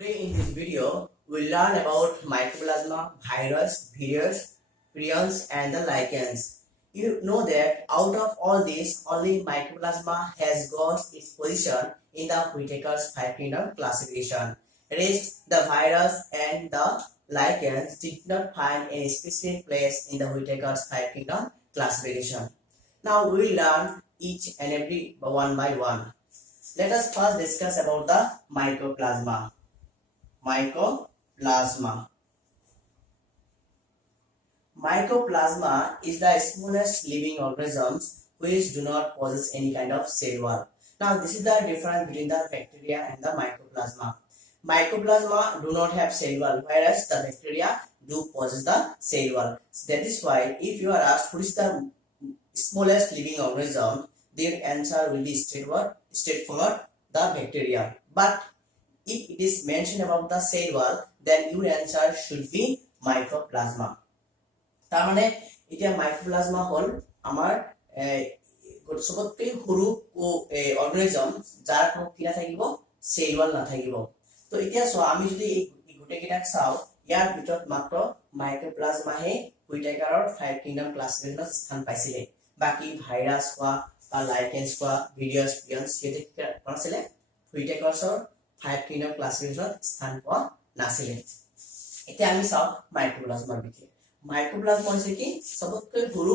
Today in this video, we'll learn about mycoplasma, virus, virions, prions, and the lichens. You know that out of all these, only mycoplasma has got its position in the Whittaker's five kingdom classification. Rest, the virus and the lichens did not find any specific place in the Whittaker's five kingdom classification. Now we will learn each and every one by one. Let us first discuss about the mycoplasma. Mycoplasma. Mycoplasma is the smallest living organisms which do not possess any kind of cell wall. Now this is the difference between the bacteria and the mycoplasma. Mycoplasma do not have cell wall, whereas the bacteria do possess the cell wall. So that is why if you are asked which is the smallest living organism, their answer will be straightforward, the bacteria. But if it is mentioned about the cell wall, then your answer should be mycoplasma. তার মানে এটা mycoplasma হল আমার সবতকে সৰু organism যাৰ কোনো কি না থাকিব সেল ওয়াল না থাকিব। তো এতিয়া সো আমি যদি এই গোটেইকেইটাক চাও, ইয়াৰ ভিতৰত মাত্ৰ মাইক্ৰোপ্লাজমাহে হুইটেকাৰৰ 5 কিংডম ক্লাছিফিকেশনত স্থান পাইছিলে। বাকি ভাইৰাছ কোৱা বা লাইকেন্স কোৱা, ভিৰিয়াছ, প্ৰিয়ন্স সিহঁতে কি কৰিছিলে হুইটেকাৰ্ছৰ 5 কিংডম ক্লাছিফিকেশনত স্থান পোৱা নাছিলে। এতিয়া আমি চাও মাইক্ৰোপ্লাজমাৰ বিষয়ে। মাইক্ৰোপ্লাজমা হৈছে কি সবতকৈ সৰু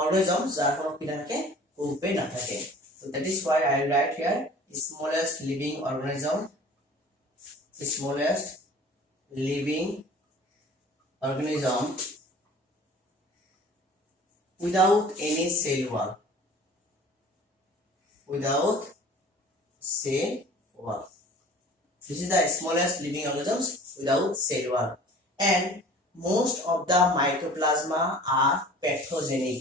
অর্গানিজম যার কোনো কি থাকে কোপে না থাকে। So that is why I write here smallest living organism, smallest living organism without any cell wall, without cell wall. This is the smallest living organisms without cell wall, and most of the mycoplasma are pathogenic.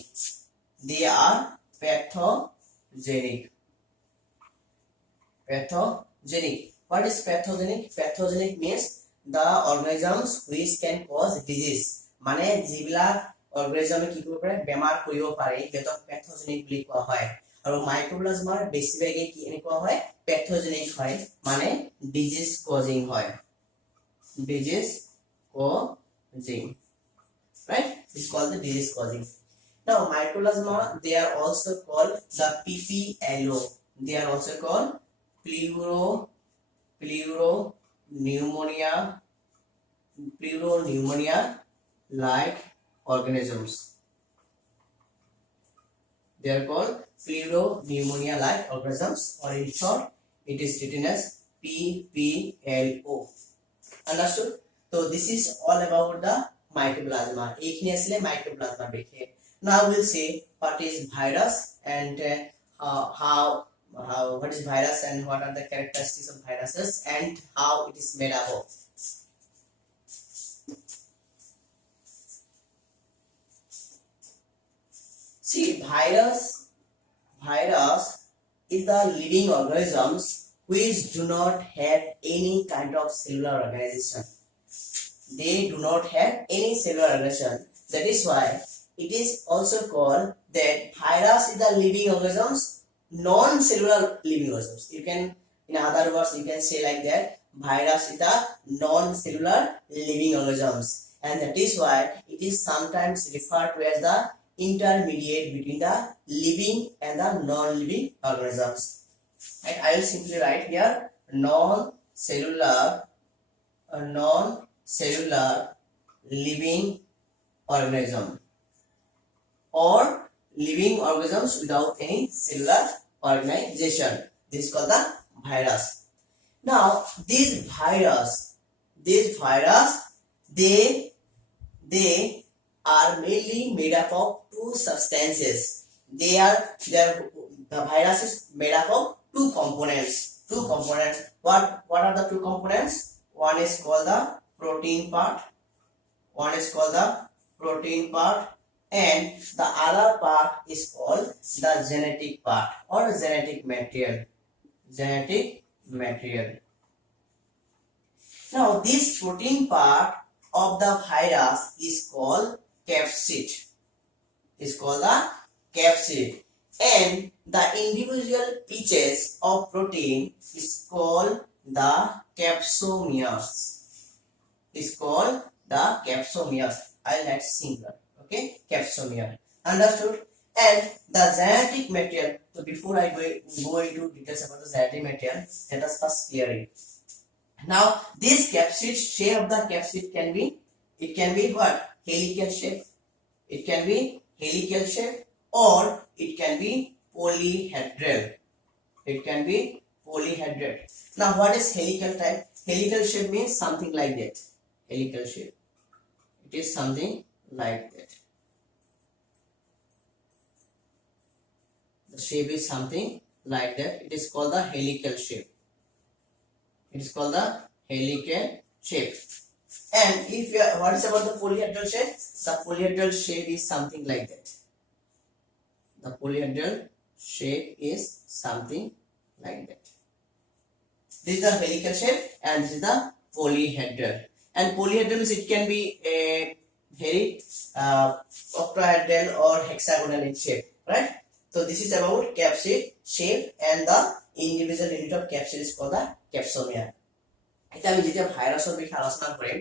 They are pathogenic. Pathogenic. What is pathogenic? Pathogenic means the organisms which can cause disease. মানে যিবিলা অর্গানিজমে কি কৰিব পাৰে বেমাৰ কৰিব পাৰে সিহঁতক pathogenic বুলি কোৱা হয়। আৰু মাইক্ৰোপ্লাজমাৰ বেছিভাগে কি এনেকুৱা হয় pathogenic হয়, মানে disease causing হয়। Disease causing, right? It's called the disease causing. Now mycoplasma, they are also called the PPLO. They are also called pneumonia like organisms. They are called pneumonia like organisms, or in short it is written as PPLO. Understood? So this is all about the mycoplasma. এইখিনি আসলে mycoplasma বিষয়ে। Now we'll see what is virus and what is virus and what are the characteristics of viruses and how it is made up of. See, virus is the living organisms which do not have any kind of cellular organization. They do not have any cellular organization. That is why it is also called that virus is the living organisms, non-cellular living organisms. You can, in other words, you can say like that, virus is the non-cellular living organisms, and that is why it is sometimes referred to as the intermediate between the living and the non-living organisms. And I will simply write here non-cellular living organism, or living organisms without any cellular organization. This is called the virus. Now these virus they are mainly made up of two substances. The virus is made up of two components. What are the two components? One is called the protein part, and the other part is called the genetic part or genetic material. Now this protein part of the virus is called capsid, and the individual pieces of protein is called the capsomeres. Is called the capsomeres. I like simpler. Okay, capsomere. Understood? And the genetic material. So before I go into details about the genetic material, let us first clear it. Now this capsid, shape of the capsid can be, it can be what? Helical shape. It can be helical shape, or it can be polyhedral. It can be polyhedral. Now what is helical type? Helical shape means something like that. Helical shape, it is something like that. The shape is something like that. It is called the helical shape. It is called the helical shape. And if you are, what is about the polyhedral shape? The polyhedral shape is something like that. The polyhedral shape is something like that. This is the helical shape and this is the polyhedral. And polyhedral means it can be a very octahedral or hexagonal in shape, right? So this is about capsid shape, and the individual unit of capsid is called the capsomere. এটা আমি যেটা ভাইরাসের বিষয়ে আলোচনা করি,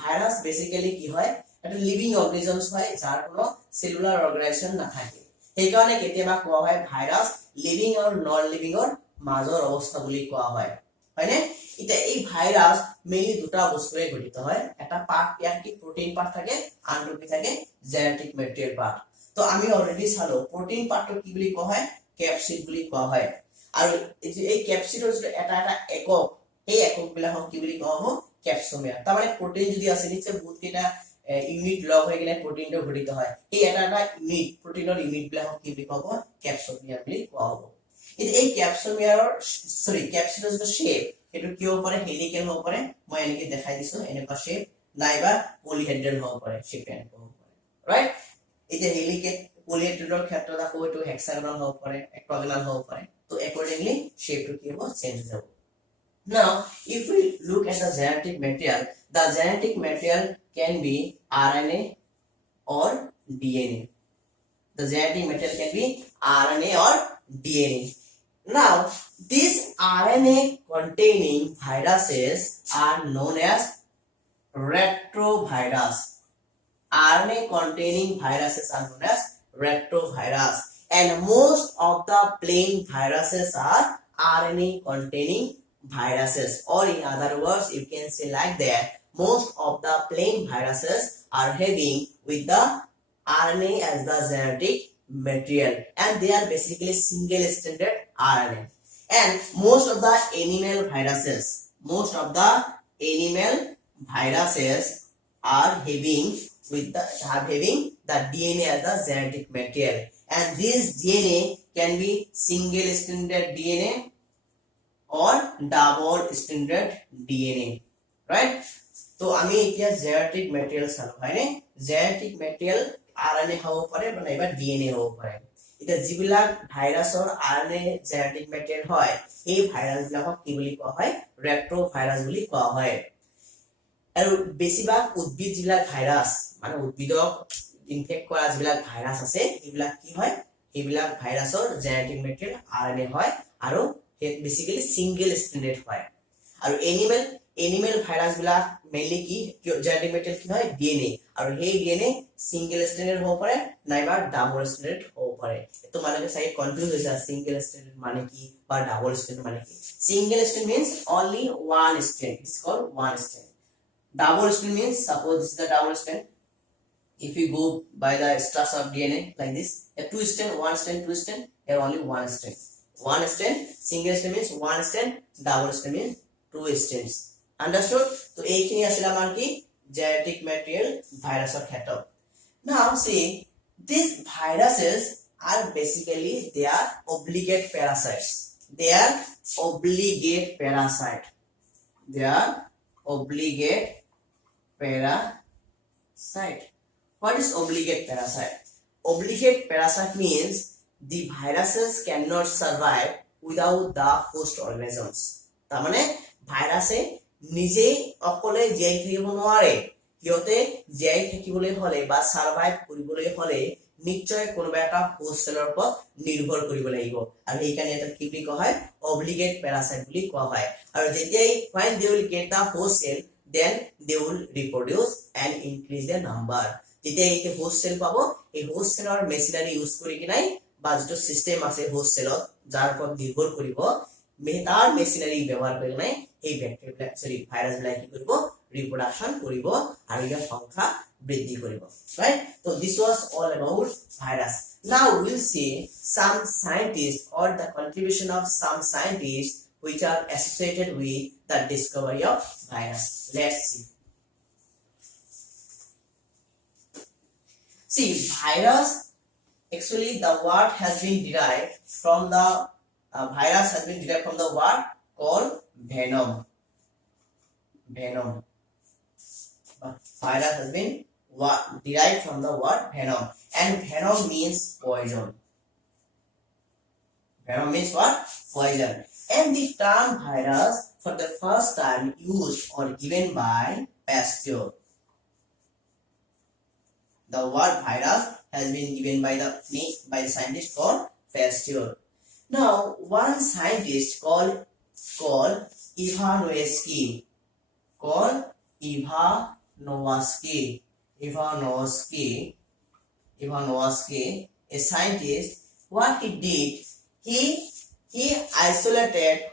virus basically কি হয়? এটা লিভিং অর্গানিজমস হয় যার কোনো সেলুলার অর্গানাইজেশন না থাকে। এই কারণে কেতিয়াবা কোৱা হয় ভাইরাস লিভিং আর নন লিভিং এর মাজৰ অৱস্থা বুলি কোৱা হয়, হয়নে? এটা এই ভাইরাস মেইনলি দুটা বস্তুৰে গঠিত হয়। এটা পার্ট ইয়াৰ কি প্ৰোটিন পার্ট থাকে, আনটো কি থাকে জেনেটিক মেটেৰিয়েল পার্ট। তো আমি অলরেডি চালো প্ৰোটিন পার্টটো কি বুলি কোৱা হয়? ক্যাপসিড বুলি কোৱা হয়। আৰু এই ক্যাপসিডৰ যে এটা এটা একক, এই একক বিলাকক কি বুলি কোৱা হ'ব? ক্যাপসোমিয়াৰ। তাৰ মানে প্ৰোটিন যদি আছে নিশ্চয় বহুত কেইটা ইউনিট লগ হৈ কিনে প্ৰোটিনটো গঠিত হয়। এই এটা এটা ইউনিট, প্ৰোটিনৰ ইউনিট বিলাকক কি বুলি কোৱা হ'ব? ক্যাপসোমিয়াৰ বুলি কোৱা হ'ব। এই ক্যাপসোমিয়াৰৰ ক্যাপসিডৰ যে শেপ, এটো কি হ'ব পাৰে? হেলিকেল হ'ব পাৰে। মই এনেকে দেখাই দিছো, এনেকুৱা শেপ, নাইবা পলিহেড্ৰেল হ'ব পাৰে, শেপ এনেকুৱা হ'ব পাৰে, ৰাইট? এতিয়া হেলিকেল পলিহেড্ৰেলৰ ক্ষেত্ৰত আকৌ এটো হেক্সাগোনাল হ'ব পাৰে, অক্টাগোনাল হ'ব পাৰে। তো অ্যাকর্ডিংলি শেপটো কি হ'ব? চেঞ্জ হৈ যাব। Now, if we look at the genetic material can be RNA or DNA. The genetic material can be RNA or DNA. Now, these RNA containing viruses are known as retrovirus. RNA containing viruses are known as retrovirus, and most of the plain viruses are RNA containing viruses, or in other words you can say like that, most of the plain viruses are having with the RNA as the genetic material, and they are basically single stranded RNA. And most of the animal viruses are having the DNA as the genetic material, and this DNA can be single stranded DNA or double stranded DNA, right? তো আমি এতিয়া genetic material চালো, হয়নে? Genetic material RNA হ'ব পাৰে বা নাইবা DNA হ'ব পাৰে। এটা যিবিলাক ভাইৰাছৰ RNA জেনেটিক মেটেৰিয়েল হয়, এই ভাইৰাছবিলাকক কি বুলি কোৱা হয়? ৰেট্ৰোভাইৰাছ বুলি কোৱা হয়। আৰু বেছিভাগ উদ্ভিদ যিবিলাক ভাইৰাছ, মানে উদ্ভিদক ইনফেক্ট কৰা যিবিলাক ভাইৰাছ আছে, এইবিলাক কি হয়? এইবিলাক ভাইৰাছৰ জেনেটিক মেটেৰিয়েল RNA হয়, আৰু বেসিক্যালি সিঙ্গেল স্ট্যান্ডার্ড হয়। আর এনিমেল ভাইরাস বিলাক মেইনলি কি জেনেটিক মেটেরিয়াল কি হয়? ডিএনএ, আর এই ডিএনএ সিঙ্গেল স্ট্যান্ডার্ড হ'ব পাৰে নাইবা ডাবল স্ট্যান্ডার্ড হ'ব পাৰে। তো মানুহে চাই কনফিউজ হৈছে সিঙ্গেল স্ট্যান্ডার্ড মানে কি বা ডাবল স্ট্যান্ডার্ড মানে কি। Single stand means only one strand, it is called one strand. Double strand means suppose this is the double strand. If you go by the structure of DNA like this, a two strand, one strand, two strand, here only one strand. One strand, single strand means one strand, double strand means two strands. Understood? So এইখিনি আছিল আমাৰ কি genetic material ভাইৰাছৰ ক্ষেত্ৰত। Now see, these viruses are basically they are obligate parasites. They are obligate parasite. What is obligate parasite? Obligate parasite means the viruses cannot survive without the host organisms. তার মানে ভাইরাসে নিজে অকলে জীয়াই থাকিব নোৱাৰে। সিহঁতে জীয়াই থাকিবলৈ হলে বা সার্ভাইভ কৰিবলৈ হলে নিশ্চয় কোনোবা এটা হোষ্ট সেলৰ ওপৰত নিৰ্ভৰ কৰিব লাগিব আৰু এইকাৰণে এটা কি বুলি কোৱা হয় অব্লিগেট প্যাৰাসাইট বুলি কোৱা হয় আৰু যেতিয়া when they will get the host cell then they will reproduce and increase their number যেতিয়া এই হোষ্ট সেল পাব এই হোষ্ট সেলৰ মেচিনাৰী ইউজ কৰি কিনাই বা যেটো সিস্টেম আছে হোষ্ট সেলত যাৰ ওপৰত নিৰ্ভৰ কৰিব তাৰ মেচিনাৰী ব্যৱহাৰ কৰি কিনাই এই ব্যাকটেৰিয়া সৰি ভাইৰাছ বিলাক কি কৰিব reproduction কৰিব আৰু ইয়াৰ সংখ্যা বৃদ্ধি কৰিব right so this was all about virus now we'll see some scientists or the contribution of some scientists which are associated with the discovery of virus let's see virus actually the word has been derived from the virus has been derived from the word called venom virus has been derived from the word venom and venom means poison what poison and the term virus for the first time used or given by Pasteur the word virus has been given by the scientist called Pasteur now one scientist called Ivanovsky Ivanovsky, a scientist, what he did, he isolated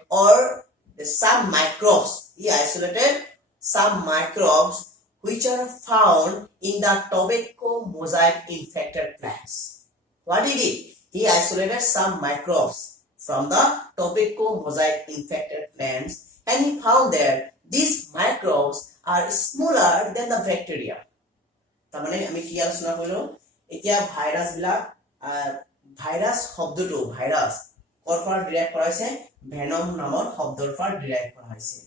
some microbes. He isolated some microbes which are found in the tobacco mosaic infected plants. What he did? He isolated some microbes from the tobacco mosaic infected plants and he found that these microbes are smaller than the bacteria. তাৰমানে আমি কি আলোচনা কৰিলো এতিয়া virus বিলাক virus শব্দটো virus কৰ পৰা derive কৰা হৈছে ভেনম নামৰ শব্দৰ পৰা ডিৰাইভ কৰা হৈছে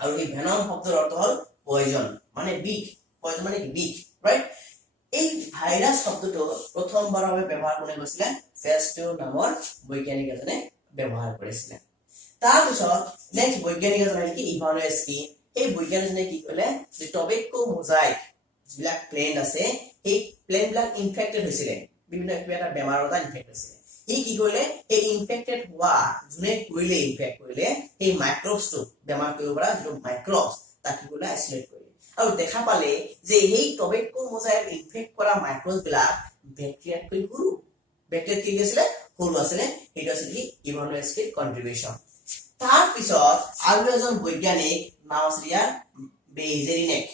আৰু এই ভেনম শব্দৰ অৰ্থ হ'ল পয়জন মানে বিষ পয়জন মানে বিষ ৰাইট এই ভাইৰাছ শব্দটো প্ৰথমবাৰৰ বাবে ব্যৱহাৰ কোনে কৰিছিলে পেস্টিউৰ নামৰ বৈজ্ঞানিক এজনে ব্যৱহাৰ কৰিছিলে তাৰ পিছত নেক্সট বৈজ্ঞানিক এজন কি ইভানোভস্কি এই বৈজ্ঞানিকজনে কি কৰিলে যে টবেকো মোজাইক যিবিলাক প্লেন্ট আছে এই প্লেন্ট বিলাক ইনফেক্টেড হৈছিলে বিভিন্ন কিবা বেমাৰৰ দ্বাৰা ইনফেক্ট হৈছিলে এই কি কৰিলে এই ইনফেক্টেড হোৱা যোনে কৰিলে ইনফেক্ট কৰিলে এই মাইক্ৰবছটো বেমাৰ কৰিব পৰা যিটো মাইক্ৰবছ তাক কি কৰিলে আইসোলেট কৰিলে আৰু দেখা পালে যে এই টবেকো মোজাইক ইনফেক্ট কৰা মাইক্ৰবছ বিলাক ব্যাকটেৰিয়াতকৈ সৰু ব্যাকটেৰিয়া কি আছিলে সৰু আছিলে সেইটো আছিল কি ইভানোভস্কিৰ কন্ট্ৰিবিউশন তাৰ পিছত আৰু এজন বৈজ্ঞানিক নাম আছিল ইয়াৰ বেইজেৰিনেক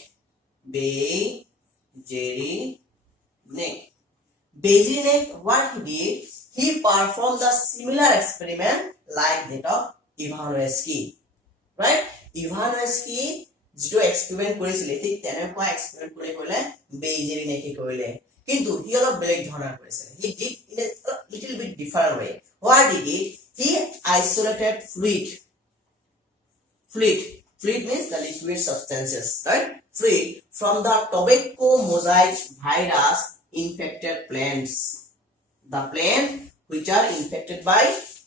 what he did he performed the similar experiment like that of Ivanovsky right Ivanovsky যেটো এক্সপেৰিমেন্ট কৰিছিল ঠিক তেনেকুৱা এক্সপেৰিমেন্ট কৰিলে বেইজেৰিনেকে কৰিলে কিন্তু হি অলপ বেলেগ ধৰণৰ কৰিছিল he did in a little bit different way what he did he isolated fluid means the liquid substances right fluid from the tobacco mosaic virus infected plants the plant which are infected by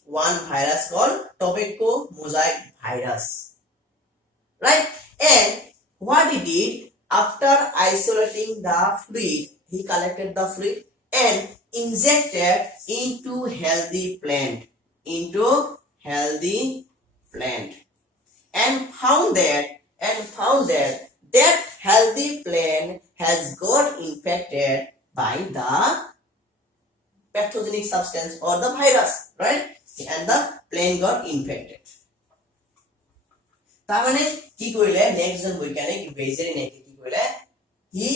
one virus called tobacco mosaic virus right and what he did after isolating the fluid he collected the fluid and injected into healthy plant and found that that healthy plant has got infected by the pathogenic substance or the virus right and the plant got infected তাৰমানে কি কৰিলে next জন বৈজ্ঞানিক বেইজেৰিনেকে কি কৰিলে হি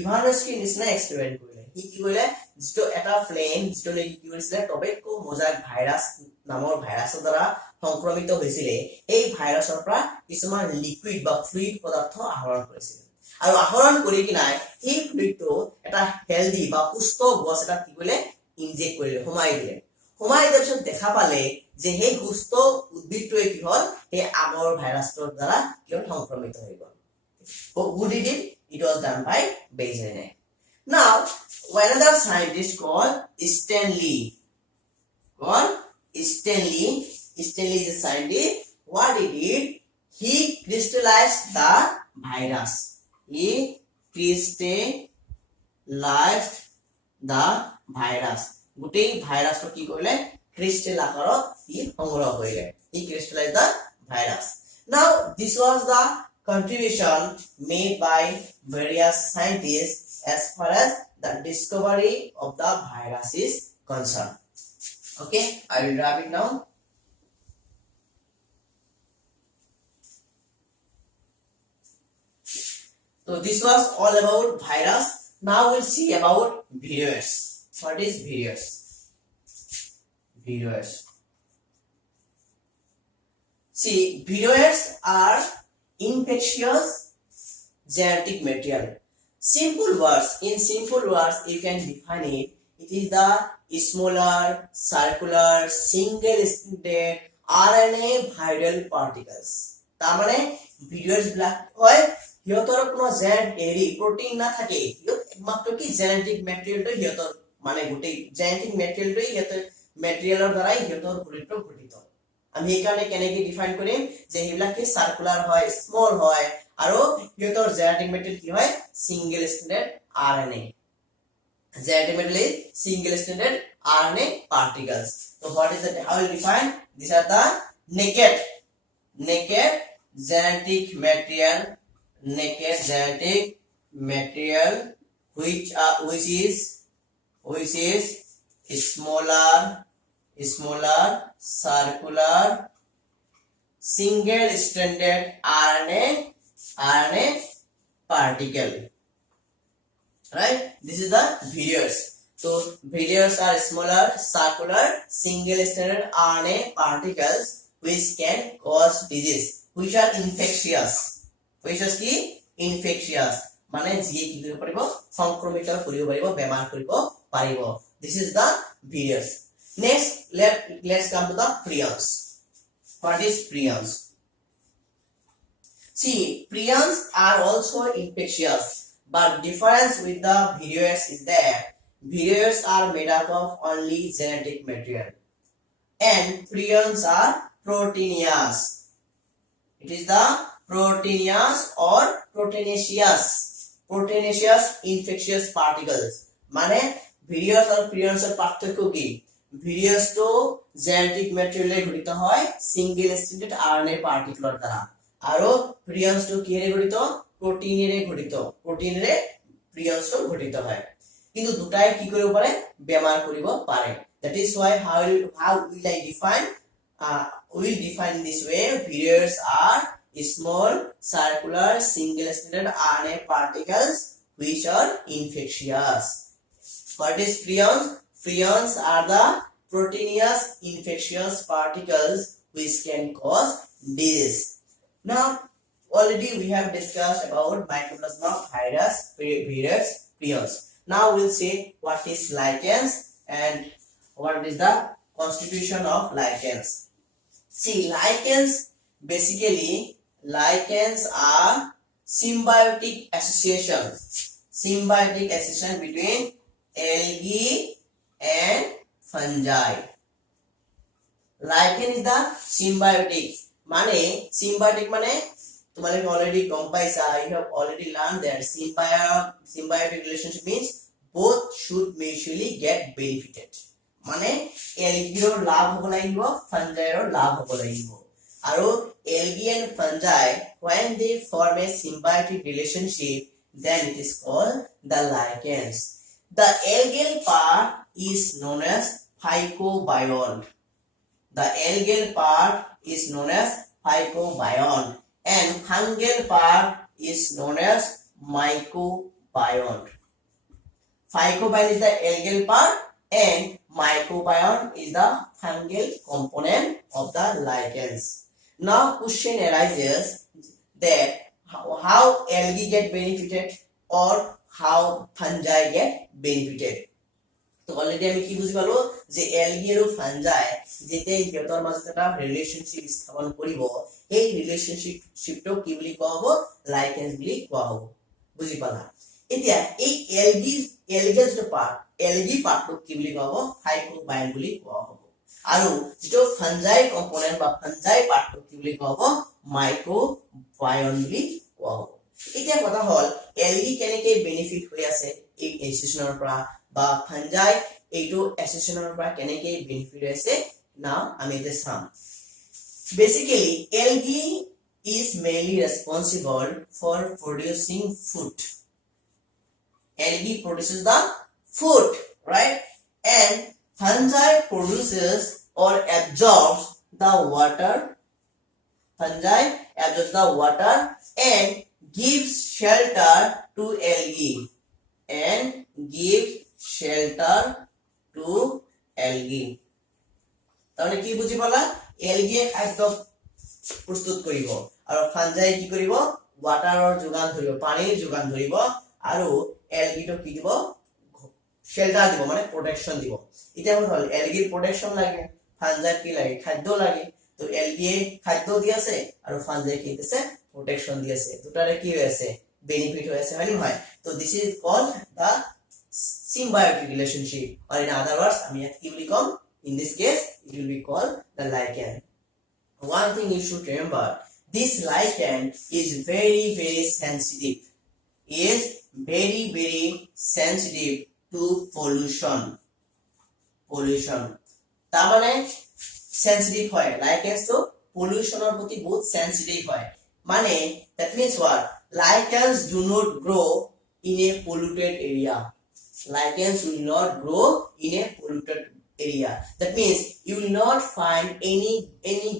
ইভানোভস্কিৰ নিচিনা experiment কৰিলে হি কি কৰিলে যেটো এটা প্লেন যেটো নেকি কি কৰিছিলে টবেকো মোজাইক ভাইৰাছ নামৰ ভাইৰাছৰ দ্বাৰা সংক্ৰমিত হৈছিল এই ভাইৰাছৰ পৰা কিছুমান লিকুইড বা ফ্লুইড পদাৰ্থ আহৰণ কৰিছিল আৰু আহৰণ কৰি কিনাই এই ফ্লুইডটো এটা হেলদি বা সুস্থ গছ এটা কি কৰিলে ইনজেক্ট কৰিলে সোমাই দিলে দিয়াৰ পিছত দেখা পালে যে এই সুস্থ উদ্ভিদটোৱে কি হল এই আগৰ ভাইৰাছটোৰ দ্বাৰা কি সংক্ৰমিত হৈ গল who did it it was done by Beijerinek now another scientist called Stanley Stanley is a scientist what he did he crystallized the virus he crystallized the virus গোটেই ভাইরাসটো কি কৰিলে crystal আকাৰত ই সংগ্ৰহ কৰিলে ই crystallize the virus now this was the contribution made by various scientists as far as the discovery of the virus is concerned okay I will wrap it now so this was all about virus now we'll see about virions what is virions virions see virions are infectious genetic material simple words in simple words you can define it it is the smaller circular single stranded RNA viral particles তার মানে ভিরিয়স black হয় হিয়তৰ কোনো gen এৰি protein না থাকে একমাত্ৰ কি genetic ম্যাটেৰিয়েলটো হিয়তৰ মানে গোটেই জেনেটিক ম্যাটেৰিয়েলটো হিয়তৰ ম্যাটেৰিয়েলৰ দ্বাৰাই হিয়তৰ শৰীৰটো গঠিত আমি এইকাৰণে কেনেকৈ ডিফাইন কৰিম যে হিবিলাক কি সাৰ্কুলাৰ হয় স্মল হয় আৰু হিয়তৰ জেনেটিক ম্যাটেৰিয়েল কি হয় single standard RNA genetic material is single stranded RNA particles so what is that how will define these are the naked genetic material which is smaller circular single stranded RNA particle right this is the virions so virions are smaller circular single stranded RNA particles which can cause disease which are infectious কি infectious মানে যিয়ে কি কৰিব পাৰিব সংক্ৰমিত কৰিব পাৰিব বেমাৰ কৰিব পাৰিব this is the virions next let's come to the prions what is prions see prions are also infectious but difference with the virions is that virions are made up of only genetic material and prions are proteinous it is the proteinous or proteinaceous infectious particles মানে virions আর prions এর পার্থক্য কি virions তো genetic material এ গঠিত হয় single stranded RNA particle দ্বারা আর prions তো কি এর গঠিত প্রোটিনের গঠিত প্রোটিনের prions তো গঠিত হয় কিন্তু দুটাই কি কৰিব পাৰে বেমাৰ কৰিব পাৰে that is why how will I define we define this way virions are small circular single stranded RNA particles which are infectious what is prions prions are the proteinous infectious particles which can cause disease now already we have discussed about mycoplasma virus virions prions now we'll see what is lichens and what is the constitution of lichens see lichens basically lichens are symbiotic association between algae and fungi lichen is the symbiotic মানে তোমালোকে already গম পাইছা you have already learned that symbiotic relationship means both should mutually get benefited মানে algae ৰ লাভ হ'ব লাগিব fungi ৰ লাভ হ'ব লাগিব আৰু algae and fungi when they form a symbiotic relationship then it is called the lichens the algal part is known as phycobiont and fungal part is known as mycobiont phycobiont is the algal part and mycobiont is the fungal component of the lichens now question arises that how algae get benefited or how fungi get benefited তো already আমি কি বুঝি পালো যে algae আৰু fungi যেতে ইহঁতৰ মাজত এটা ৰিলেশনশিপ স্থাপন কৰিব এই ৰিলেশনশিপটো কি বুলি কোৱা হ'ব লাইকেন্স বুলি কোৱা হ'ব বুজি পালা এতিয়া এই algae যেটো পাৰ্ট algae পাৰ্টটো কি বুলি কোৱা হ'ব ফাইকোবায়ন বুলি কোৱা হ'ব আৰু যেটো fungi কম্পোনেন্ট বা fungi পাৰ্টটো কি বুলি কোৱা হ'ব মাইক্ৰোবায়ন বুলি কোৱা হ'ব এতিয়া কথা হল algae কেনেকৈ বেনিফিট হৈ আছে এই এক্সিস্টেন্সৰ পৰা বা ফাঞ্জাই এইটো এছ'চিয়েশ্যনৰ পৰা কেনেকৈ বেনিফিট হৈছে নাও আমি এতিয়া চাম basically algae is mainly responsible for producing food. Algae produces the food, right? And fungi produces or absorbs the water. Fungi absorbs the water and gives shelter to algae. And gives shelter to algae. তাহলে কি বুঝি পালা এলগিয়ে খাদ্য প্রস্তুত করিব আর fungi কি করিব ওয়াটাৰৰ যোগান ধৰিব পানীৰ যোগান ধৰিব আৰু এলগিটো কি দিব শেল্টাৰ দিব মানে প্ৰটেকচন দিব এতিয়া হল এলগিৰ প্ৰটেকচন লাগে ফাঞ্জাই কি লাগে খাদ্য লাগে তো এলগিয়ে খাদ্য দি আছে আৰু ফাঞ্জাই কি দিছে প্ৰটেকচন দি আছে দুটাৰে কি হৈ আছে বেনিফিট হৈ আছে হয় নে নহয় তো this is called the symbiotic relationship or in other words আমি কি বুলি কম in this case it will be called the lichen. One thing you should remember, this lichen is very sensitive to pollution তার মানে sensitive হয় lichens তো pollutionৰ প্ৰতি বহুত sensitive হয় মানে that means what lichens do not grow in a polluted area. Lichens will not grow in a polluted area. That means you will not find any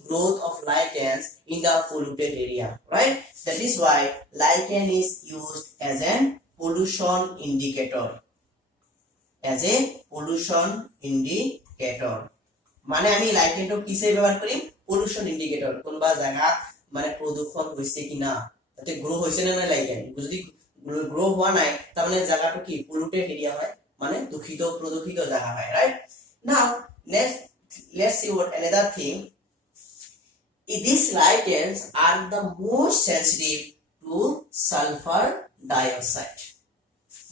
growth of lichens in the polluted area, right? That is why lichen is used as an pollution indicator. As a pollution indicator. মানে আমি lichen to কিসে ব্যবহার করি pollution indicator কোনবা জায়গা মানে প্রদূষণ হইছে কিনা তাতে গ্রো হইছে না না lichen যদি গ্রো হওয়া নাই তার মানে জায়গাটা কি polluted area হয় মানে দূষিত প্রদূষিত জায়গা হয় right Now, let's see what another thing. These lichens are the most sensitive to sulfur dioxide.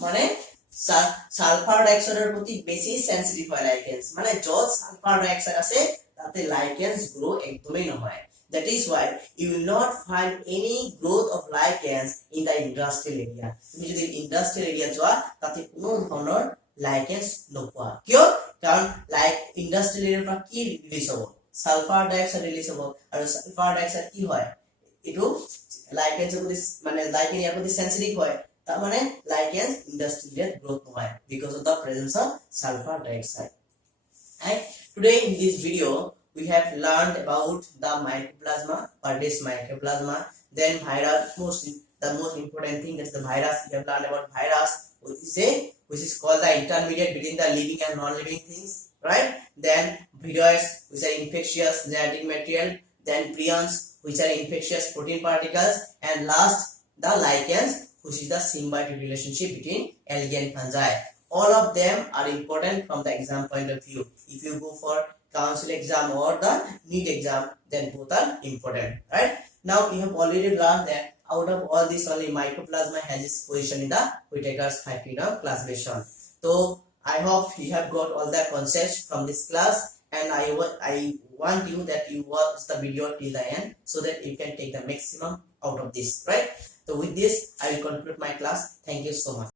মানে সালফার ডাইঅক্সাইডের প্রতি বেশি সেনসিটিভ হয় লাইকেন্স মানে যত সালফার ডাইঅক্সাইড আছে তাতে লাইকেন্স গ্রো একদমই নহয় that is why you will not find any growth of lichens in the industrial area তুমি যদি ইন্ডাস্ট্রিয়াল এরিয়া যোৱা তাতে কোনো ধৰণৰ লাইকেন্স নোপোৱা কিয় কারণ লাইক ইন্ডাস্ট্রিয়াল এরিয়াৰ পৰা কি ৰিলিজ হ'ব সালফাৰ ডাইঅক্সাইড ৰিলিজ হ'ব আৰু সালফাৰ ডাইঅক্সাইড কি হয় এটো লাইকেন্সৰ প্ৰতি মানে লাইকেন ইয়াৰ প্ৰতি সেনসিটিভ হয় তাৰ মানে লাইকেন্স ইন্ডাস্ট্রিয়াল গ্রোথ নহয় because of the presence of sulfur dioxide. And today in this video we have learned about the mycoplasma, what is mycoplasma, then virus, the most important thing is the virus. We have learned about virus which is called the intermediate between the living and non-living things, right? Then virions which are infectious genetic material, then prions which are infectious protein particles, and last the lichens which is the symbiotic relationship between algae and fungi. All of them are important from the exam point of view. If you go for council exam or the NEET exam, then both are important, right? Now you have already learned that out of all this only mycoplasma has its position in the Whittaker's 5 kingdom classification. So I hope you have got all the concepts from this class, and I want you that you watch the video till the end so that you can take the maximum out of this, right? So with this I will conclude my class. Thank you so much.